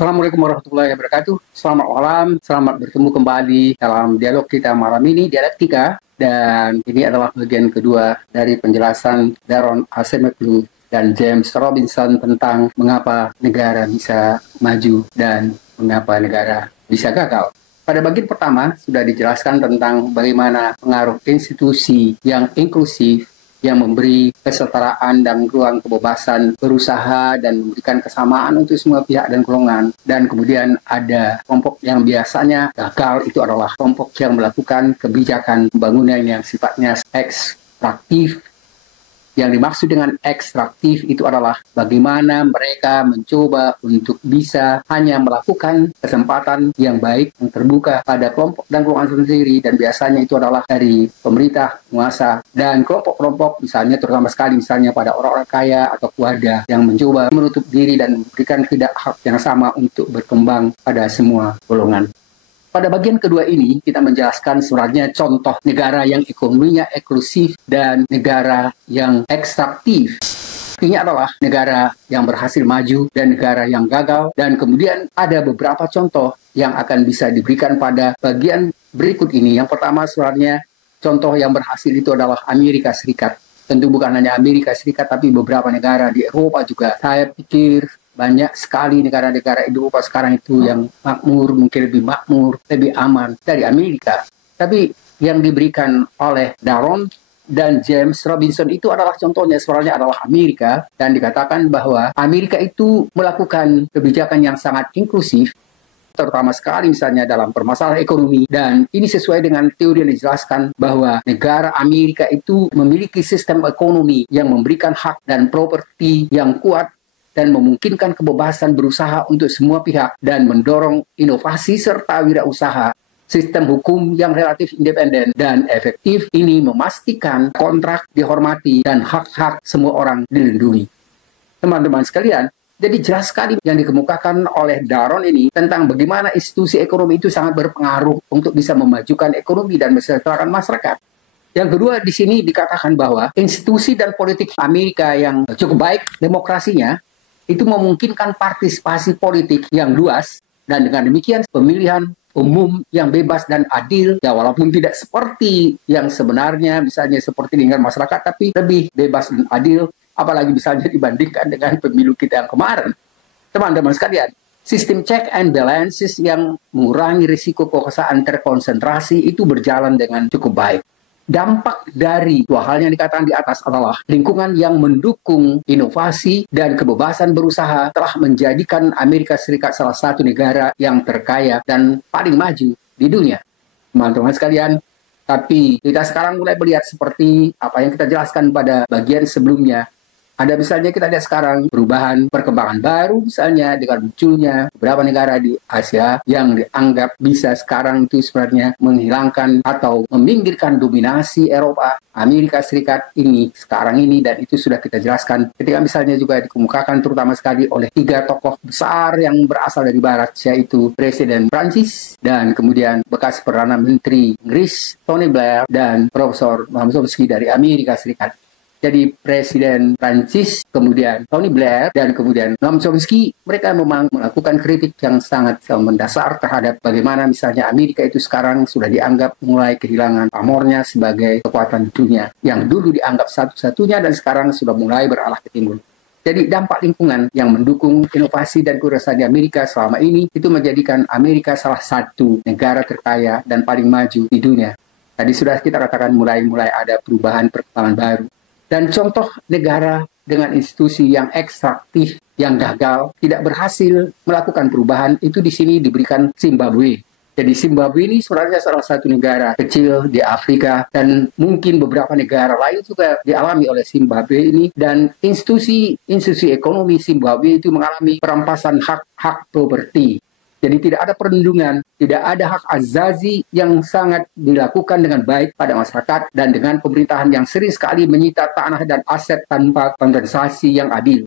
Assalamualaikum warahmatullahi wabarakatuh. Selamat malam, selamat bertemu kembali dalam dialog kita malam ini, dialektika. Dan ini adalah bagian kedua dari penjelasan Daron Acemoglu dan James Robinson tentang mengapa negara bisa maju dan mengapa negara bisa gagal. Pada bagian pertama sudah dijelaskan tentang bagaimana pengaruh institusi yang inklusif yang memberi kesetaraan dan ruang kebebasan berusaha dan memberikan kesamaan untuk semua pihak dan golongan. Dan kemudian ada kelompok yang biasanya gagal, itu adalah kelompok yang melakukan kebijakan pembangunan yang sifatnya ekstraktif. Yang dimaksud dengan ekstraktif itu adalah bagaimana mereka mencoba untuk bisa hanya melakukan kesempatan yang baik, yang terbuka pada kelompok dan golongan sendiri, dan biasanya itu adalah dari pemerintah, penguasa, dan kelompok-kelompok misalnya terutama sekali misalnya pada orang-orang kaya atau keluarga yang mencoba menutup diri dan memberikan tidak hak yang sama untuk berkembang pada semua golongan. Pada bagian kedua ini, kita menjelaskan sebenarnya contoh negara yang ekonominya eksklusif dan negara yang ekstraktif. Artinya adalah negara yang berhasil maju dan negara yang gagal. Dan kemudian ada beberapa contoh yang akan bisa diberikan pada bagian berikut ini. Yang pertama sebenarnya contoh yang berhasil itu adalah Amerika Serikat. Tentu bukan hanya Amerika Serikat, tapi beberapa negara di Eropa juga. Saya pikir banyak sekali negara-negara Eropa sekarang itu yang makmur, mungkin lebih makmur, lebih aman dari Amerika. Tapi yang diberikan oleh Daron dan James Robinson itu adalah contohnya sebenarnya adalah Amerika. Dan dikatakan bahwa Amerika itu melakukan kebijakan yang sangat inklusif, terutama sekali misalnya dalam permasalahan ekonomi. Dan ini sesuai dengan teori yang dijelaskan bahwa negara Amerika itu memiliki sistem ekonomi yang memberikan hak dan properti yang kuat dan memungkinkan kebebasan berusaha untuk semua pihak dan mendorong inovasi serta wirausaha. Sistem hukum yang relatif independen dan efektif ini memastikan kontrak dihormati dan hak-hak semua orang dilindungi. Teman-teman sekalian, jadi jelas sekali yang dikemukakan oleh Daron ini tentang bagaimana institusi ekonomi itu sangat berpengaruh untuk bisa memajukan ekonomi dan mesejahterakan masyarakat. Yang kedua, di sini dikatakan bahwa institusi dan politik Amerika yang cukup baik demokrasinya itu memungkinkan partisipasi politik yang luas, dan dengan demikian pemilihan umum yang bebas dan adil, ya walaupun tidak seperti yang sebenarnya, misalnya seperti lingkaran masyarakat, tapi lebih bebas dan adil, apalagi misalnya dibandingkan dengan pemilu kita yang kemarin. Teman-teman sekalian, sistem check and balances yang mengurangi risiko kekuasaan terkonsentrasi itu berjalan dengan cukup baik. Dampak dari dua hal yang dikatakan di atas adalah lingkungan yang mendukung inovasi dan kebebasan berusaha telah menjadikan Amerika Serikat salah satu negara yang terkaya dan paling maju di dunia. Teman-teman sekalian, tapi kita sekarang mulai melihat seperti apa yang kita jelaskan pada bagian sebelumnya. Ada misalnya kita lihat sekarang perubahan perkembangan baru misalnya dengan munculnya beberapa negara di Asia yang dianggap bisa sekarang itu sebenarnya menghilangkan atau meminggirkan dominasi Eropa, Amerika Serikat ini sekarang ini, dan itu sudah kita jelaskan ketika misalnya juga dikemukakan terutama sekali oleh tiga tokoh besar yang berasal dari Barat, yaitu Presiden Prancis dan kemudian bekas Perdana Menteri Inggris Tony Blair dan Profesor Noam Chomsky dari Amerika Serikat. Jadi Presiden Prancis, kemudian Tony Blair, dan kemudian Noam Chomsky, mereka memang melakukan kritik yang sangat mendasar terhadap bagaimana misalnya Amerika itu sekarang sudah dianggap mulai kehilangan pamornya sebagai kekuatan dunia, yang dulu dianggap satu-satunya dan sekarang sudah mulai beralah ke timur. Jadi dampak lingkungan yang mendukung inovasi dan kewirausahaan di Amerika selama ini itu menjadikan Amerika salah satu negara terkaya dan paling maju di dunia. Tadi sudah kita katakan mulai ada perubahan perkembangan baru. Dan contoh negara dengan institusi yang ekstraktif, yang gagal, tidak berhasil melakukan perubahan, itu di sini diberikan Zimbabwe. Jadi Zimbabwe ini sebenarnya salah satu negara kecil di Afrika, dan mungkin beberapa negara lain juga dialami oleh Zimbabwe ini. Dan institusi ekonomi Zimbabwe itu mengalami perampasan hak properti. Jadi tidak ada perlindungan, tidak ada hak azazi yang sangat dilakukan dengan baik pada masyarakat, dan dengan pemerintahan yang sering sekali menyita tanah dan aset tanpa kompensasi yang adil.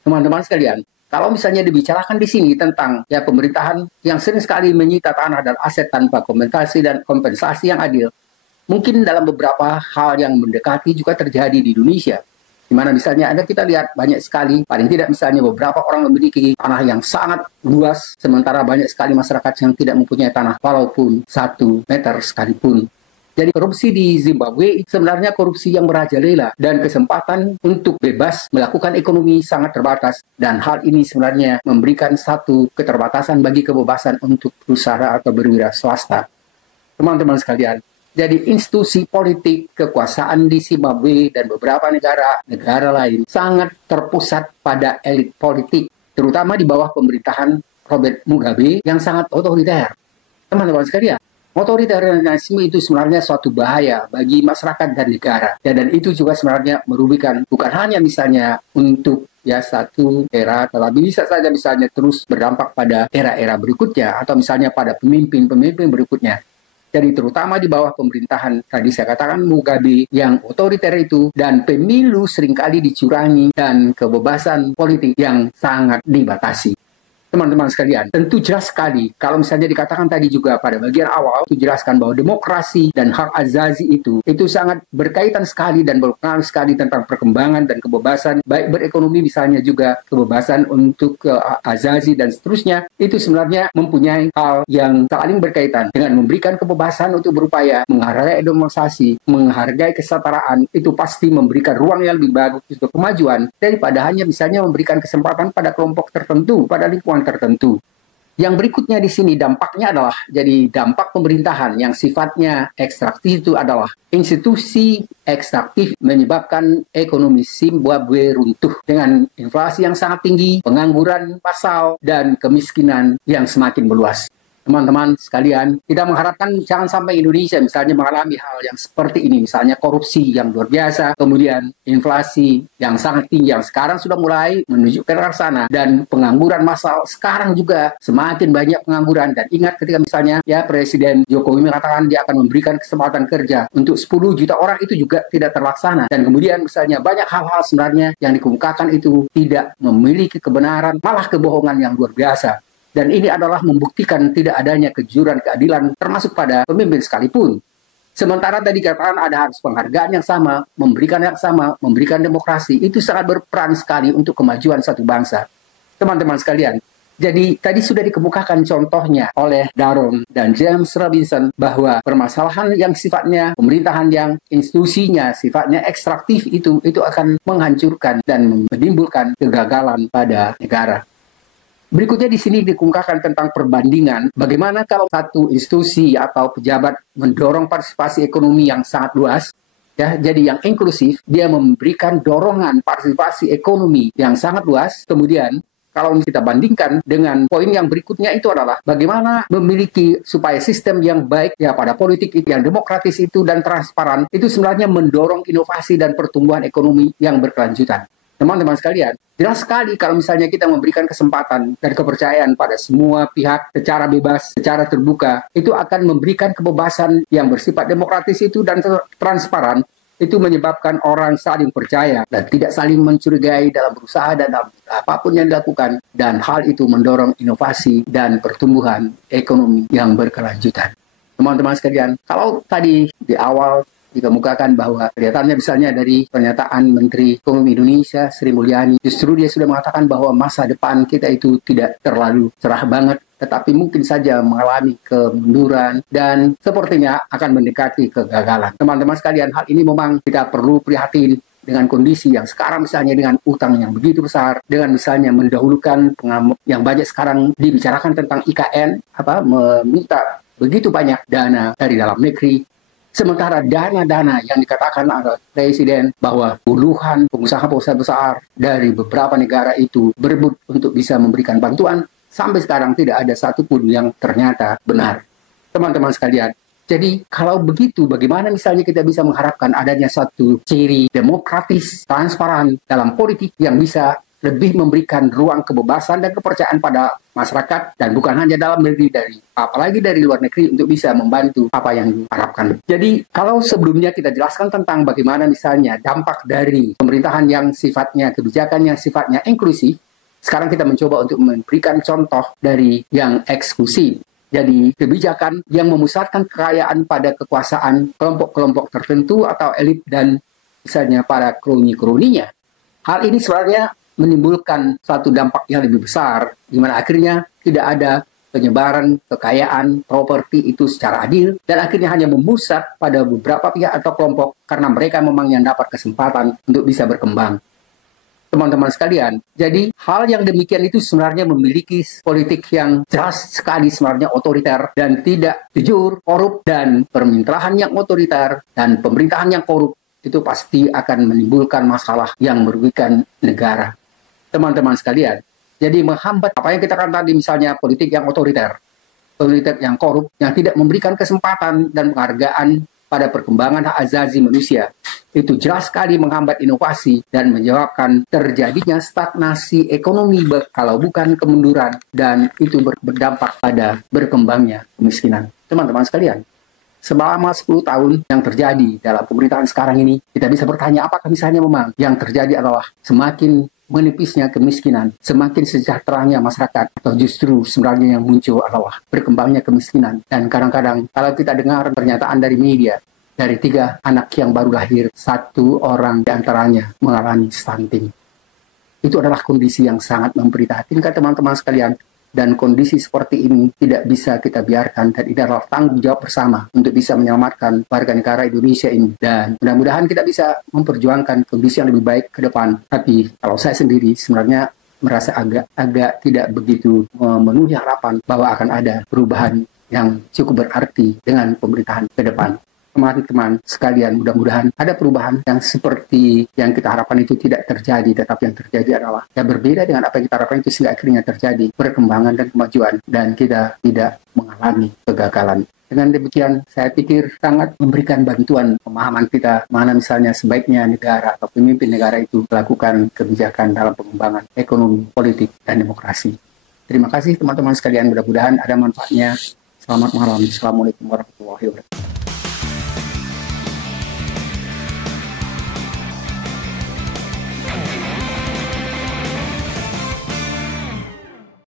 Teman-teman sekalian, kalau misalnya dibicarakan di sini tentang pemerintahan yang sering sekali menyita tanah dan aset tanpa kompensasi yang adil, mungkin dalam beberapa hal yang mendekati juga terjadi di Indonesia. Di mana misalnya ada kita lihat banyak sekali, paling tidak misalnya beberapa orang memiliki tanah yang sangat luas, sementara banyak sekali masyarakat yang tidak mempunyai tanah walaupun 1 meter sekalipun. Jadi korupsi di Zimbabwe sebenarnya korupsi yang merajalela dan kesempatan untuk bebas melakukan ekonomi sangat terbatas, dan hal ini sebenarnya memberikan satu keterbatasan bagi kebebasan untuk berusaha atau berwira swasta. Teman-teman sekalian, jadi institusi politik kekuasaan di Zimbabwe dan beberapa negara lain sangat terpusat pada elit politik, terutama di bawah pemerintahan Robert Mugabe yang sangat otoriter. Teman-teman sekalian, otoritarianisme itu sebenarnya suatu bahaya bagi masyarakat dan negara. Dan itu juga sebenarnya merugikan bukan hanya misalnya untuk satu era, tetapi bisa saja misalnya terus berdampak pada era-era berikutnya atau misalnya pada pemimpin-pemimpin berikutnya. Jadi terutama di bawah pemerintahan tadi saya katakan Mugabe yang otoriter itu, dan pemilu seringkali dicurangi dan kebebasan politik yang sangat dibatasi. Teman-teman sekalian, tentu jelas sekali kalau misalnya dikatakan tadi juga pada bagian awal itu jelaskan bahwa demokrasi dan hak azazi itu sangat berkaitan sekali dan berpengaruh sekali tentang perkembangan dan kebebasan baik berekonomi misalnya juga kebebasan untuk azazi dan seterusnya. Itu sebenarnya mempunyai hal yang saling berkaitan dengan memberikan kebebasan untuk berupaya menghargai demokrasi, menghargai kesetaraan. Itu pasti memberikan ruang yang lebih bagus untuk kemajuan daripada hanya misalnya memberikan kesempatan pada kelompok tertentu, pada lingkungan tertentu. Yang berikutnya di sini dampaknya adalah jadi dampak pemerintahan yang sifatnya ekstraktif itu adalah institusi ekstraktif menyebabkan ekonomi Zimbabwe runtuh dengan inflasi yang sangat tinggi, pengangguran massal, dan kemiskinan yang semakin meluas. Teman-teman sekalian, kita mengharapkan jangan sampai Indonesia misalnya mengalami hal yang seperti ini, misalnya korupsi yang luar biasa, kemudian inflasi yang sangat tinggi yang sekarang sudah mulai menuju ke arah sana, dan pengangguran massal sekarang juga semakin banyak pengangguran. Dan ingat ketika misalnya Presiden Jokowi mengatakan dia akan memberikan kesempatan kerja untuk 10 juta orang, itu juga tidak terlaksana. Dan kemudian misalnya banyak hal-hal sebenarnya yang dikemukakan itu tidak memiliki kebenaran, malah kebohongan yang luar biasa. Dan ini adalah membuktikan tidak adanya kejujuran keadilan termasuk pada pemimpin sekalipun. Sementara tadi katakan ada harus penghargaan yang sama, memberikan yang sama, memberikan demokrasi, itu sangat berperan sekali untuk kemajuan satu bangsa. Teman-teman sekalian, jadi tadi sudah dikemukakan contohnya oleh Daron dan James Robinson bahwa permasalahan yang sifatnya pemerintahan yang institusinya sifatnya ekstraktif itu akan menghancurkan dan menimbulkan kegagalan pada negara. Berikutnya di sini dikemukakan tentang perbandingan bagaimana kalau satu institusi atau pejabat mendorong partisipasi ekonomi yang sangat luas, jadi yang inklusif, dia memberikan dorongan partisipasi ekonomi yang sangat luas. Kemudian kalau kita bandingkan dengan poin yang berikutnya itu adalah bagaimana memiliki supaya sistem yang baik pada politik itu yang demokratis itu dan transparan itu sebenarnya mendorong inovasi dan pertumbuhan ekonomi yang berkelanjutan. Teman-teman sekalian, jelas sekali kalau misalnya kita memberikan kesempatan dan kepercayaan pada semua pihak secara bebas, secara terbuka, itu akan memberikan kebebasan yang bersifat demokratis itu dan transparan, itu menyebabkan orang saling percaya dan tidak saling mencurigai dalam berusaha dan dalam apapun yang dilakukan, dan hal itu mendorong inovasi dan pertumbuhan ekonomi yang berkelanjutan. Teman-teman sekalian, kalau tadi di awal dikemukakan bahwa kelihatannya misalnya dari pernyataan Menteri Ekonomi Indonesia Sri Mulyani, justru dia sudah mengatakan bahwa masa depan kita itu tidak terlalu cerah banget, tetapi mungkin saja mengalami kemunduran dan sepertinya akan mendekati kegagalan. Teman-teman sekalian, hal ini memang kita perlu prihatin dengan kondisi yang sekarang misalnya dengan utang yang begitu besar, dengan misalnya mendahulukan yang banyak sekarang dibicarakan tentang IKN, meminta begitu banyak dana dari dalam negeri. Sementara dana-dana yang dikatakan oleh Presiden bahwa puluhan pengusaha-pengusaha besar dari beberapa negara itu berebut untuk bisa memberikan bantuan, sampai sekarang tidak ada satupun yang ternyata benar. Teman-teman sekalian, jadi kalau begitu bagaimana misalnya kita bisa mengharapkan adanya satu ciri demokratis, transparan dalam politik yang bisa lebih memberikan ruang kebebasan dan kepercayaan pada masyarakat, dan bukan hanya dalam negeri, apalagi dari luar negeri untuk bisa membantu apa yang diharapkan. Jadi kalau sebelumnya kita jelaskan tentang bagaimana misalnya dampak dari pemerintahan yang sifatnya kebijakan yang sifatnya inklusif, sekarang kita mencoba untuk memberikan contoh dari yang eksklusif. Jadi kebijakan yang memusatkan kekayaan pada kekuasaan kelompok-kelompok tertentu atau elit dan misalnya para kroni-kroninya. Hal ini sebenarnya menimbulkan suatu dampak yang lebih besar, di mana akhirnya tidak ada penyebaran kekayaan properti itu secara adil, dan akhirnya hanya memusat pada beberapa pihak atau kelompok karena mereka memang yang dapat kesempatan untuk bisa berkembang. Teman-teman sekalian, jadi hal yang demikian itu sebenarnya memiliki politik yang jelas sekali, sebenarnya otoriter dan tidak jujur, korup, dan pemerintahan yang otoriter dan pemerintahan yang korup itu pasti akan menimbulkan masalah yang merugikan negara. Teman-teman sekalian, jadi menghambat apa yang kita katakan tadi, misalnya politik yang otoriter, politik yang korup, yang tidak memberikan kesempatan dan penghargaan pada perkembangan hak asasi manusia. Itu jelas sekali menghambat inovasi dan menyebabkan terjadinya stagnasi ekonomi kalau bukan kemunduran, dan itu berdampak pada berkembangnya kemiskinan. Teman-teman sekalian, selama 10 tahun yang terjadi dalam pemerintahan sekarang ini, kita bisa bertanya apakah misalnya memang yang terjadi adalah semakin menipisnya kemiskinan, semakin sejahteranya masyarakat, atau justru sebenarnya yang muncul adalah berkembangnya kemiskinan. Dan kadang-kadang kalau kita dengar pernyataan dari media, dari 3 anak yang baru lahir, 1 orang diantaranya mengalami stunting. Itu adalah kondisi yang sangat memprihatinkan, teman-teman sekalian. Dan kondisi seperti ini tidak bisa kita biarkan, dan ini adalah tanggung jawab bersama untuk bisa menyelamatkan warga negara Indonesia ini. Dan mudah-mudahan kita bisa memperjuangkan kondisi yang lebih baik ke depan. Tapi kalau saya sendiri sebenarnya merasa agak tidak begitu memenuhi harapan bahwa akan ada perubahan yang cukup berarti dengan pemerintahan ke depan. Teman-teman sekalian, mudah-mudahan ada perubahan yang seperti yang kita harapkan itu tidak terjadi, tetapi yang terjadi adalah yang berbeda dengan apa yang kita harapkan itu, sehingga akhirnya terjadi perkembangan dan kemajuan dan kita tidak mengalami kegagalan. Dengan demikian, saya pikir sangat memberikan bantuan pemahaman kita mana misalnya sebaiknya negara atau pemimpin negara itu melakukan kebijakan dalam pengembangan ekonomi, politik, dan demokrasi. Terima kasih teman-teman sekalian, mudah-mudahan ada manfaatnya. Selamat malam. Assalamualaikum warahmatullahi wabarakatuh.